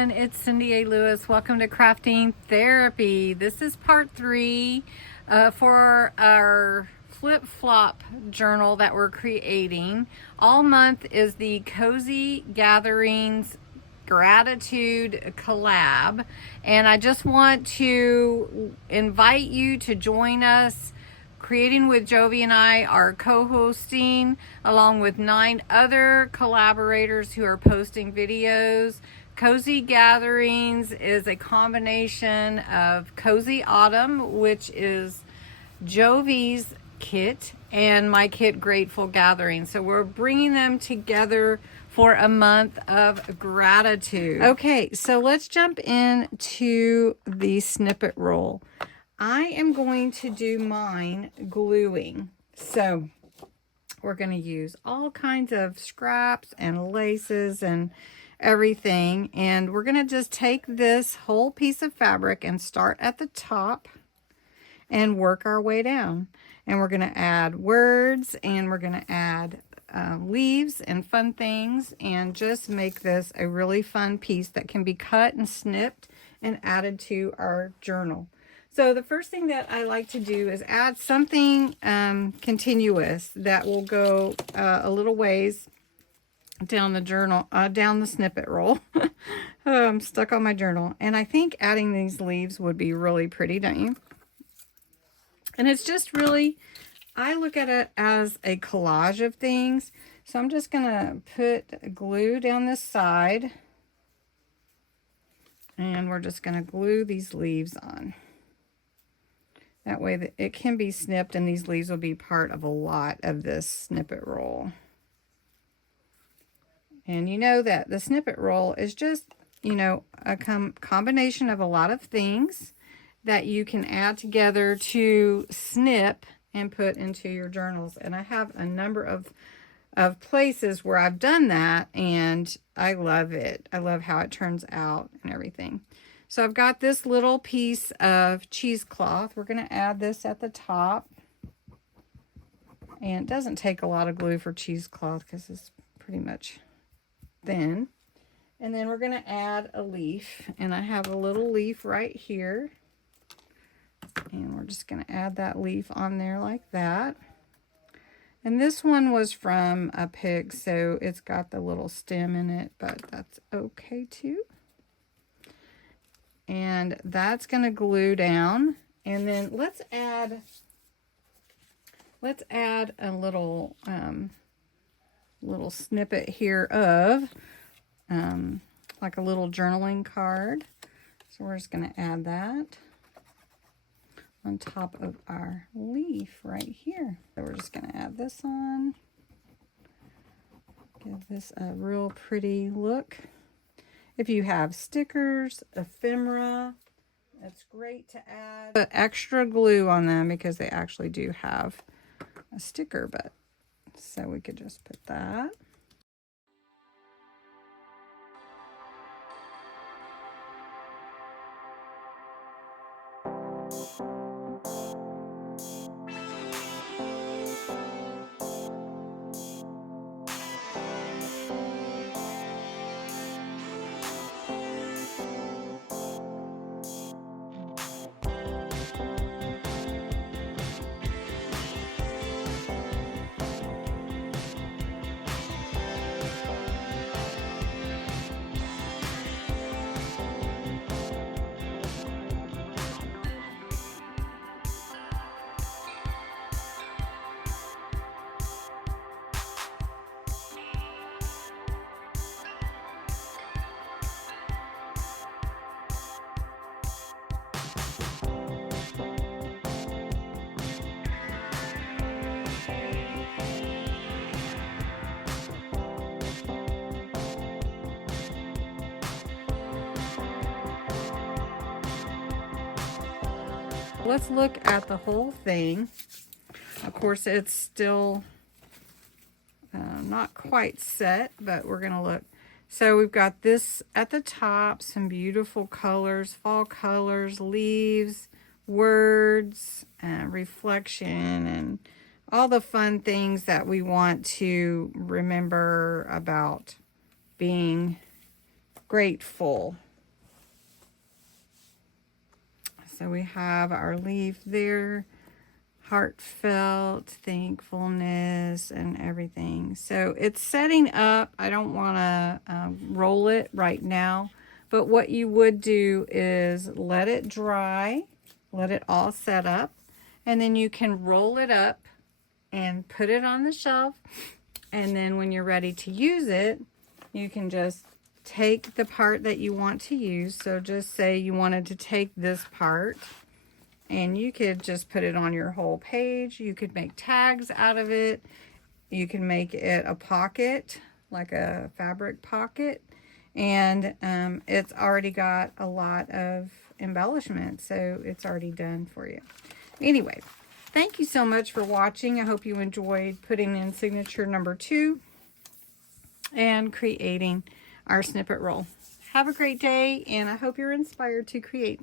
everyone, it's Cindy A. Lewis. Welcome to Crafting Therapy. This is part 3 for our flip-flop journal that we're creating. All month is the Cozy Gatherings Gratitude Collab, and I just want to invite you to join us. Creating with Jovi and I are co-hosting along with 9 other collaborators who are posting videos. Cozy Gatherings is a combination of Cozy Autumn, which is Jovi's kit, and my kit Grateful Gathering. So we're bringing them together for a month of gratitude. Okay, so let's jump into the snippet roll. I am going to do mine gluing. So we're going to use all kinds of scraps and laces and everything. And we're going to just take this whole piece of fabric and start at the top and work our way down. And we're going to add words, and we're going to add leaves and fun things, and just make this a really fun piece that can be cut and snipped and added to our journal. So the first thing that I like to do is add something continuous that will go a little ways down the journal, down the snippet roll. Oh, I'm stuck on my journal. And I think adding these leaves would be really pretty, don't you? And it's just really, I look at it as a collage of things. So I'm just going to put glue down this side. And we're just going to glue these leaves on. That way that it can be snipped, and these leaves will be part of a lot of this snippet roll. And you know that the snippet roll is just, you know, a combination of a lot of things that you can add together to snip and put into your journals. And I have a number of places where I've done that, and I love it. I love how it turns out and everything. So I've got this little piece of cheesecloth. We're going to add this at the top. And it doesn't take a lot of glue for cheesecloth because it's pretty much thin. And then we're going to add a leaf. And I have a little leaf right here. And we're just going to add that leaf on there like that. And this one was from a pig, so it's got the little stem in it, but that's okay too. And that's going to glue down. And then let's add a little little snippet here of like a little journaling card. So we're just going to add that on top of our leaf right here. So we're just going to add this on. Give this a real pretty look. If you have stickers, ephemera, it's great to add extra glue on them because they actually do have a sticker, but so we could just put that. Let's look at the whole thing. Of course, it's still not quite set, but we're going to look. So we've got this at the top, some beautiful colors, fall colors, leaves, words, reflection, and all the fun things that we want to remember about being grateful So we have our leaf there, heartfelt, thankfulness, and everything. So it's setting up. I don't want to roll it right now, but what you would do is let it dry, let it all set up, and then you can roll it up and put it on the shelf. And then when you're ready to use it, you can just take the part that you want to use. So just say you wanted to take this part, and you could just put it on your whole page. You could make tags out of it. You can make it a pocket, like a fabric pocket. And it's already got a lot of embellishment, so it's already done for you. Anyway, thank you so much for watching. I hope you enjoyed putting in signature number 2 and creating our snippet roll. Have a great day, and I hope you're inspired to create.